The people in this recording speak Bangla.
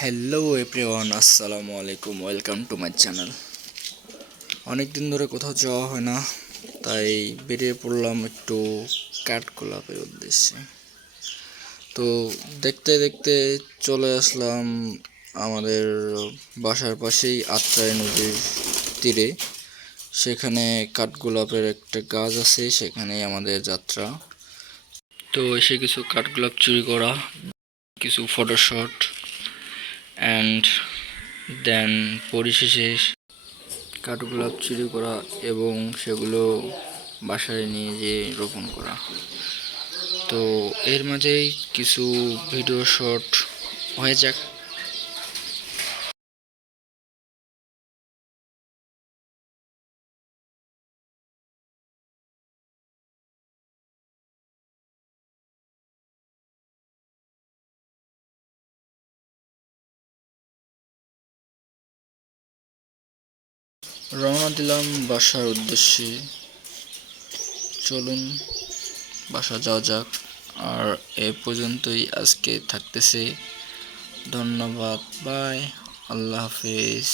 হ্যালো এভরিওয়ান, আসসালামু আলাইকুম। Welcome to my channel. অনেক দিন ধরে কোথাও যাওয়া হয় না, তাই বেরিয়ে পড়লাম একটু কাঠগোলাপের উদ্দেশ্যে। তো দেখতে দেখতে চলে আসলাম আমাদের বাসার পাশেই আত্রাই নদীর তীরে। সেখানে কাঠগোলাপের একটা গাছ আছে, সেখানেই আমাদের যাত্রা। তো এসে কিছু কাঠগোলাপ চুরি করা, কিছু ফটোশট অ্যান্ড দেন পরিশেষে কাঠগোলাপ চুরি করা এবং সেগুলো বাসায় নিয়ে যেয়ে রোপণ করা। তো এর মাঝেই কিছু ভিডিও শট হয়ে যাক। রওনা দিলাম বাসার উদ্দেশ্যে। চলুন বাসা যাওয়া যাক। আর এ পর্যন্তই আজকে থাকতেছে। ধন্যবাদ, বাই, আল্লাহ হাফেজ।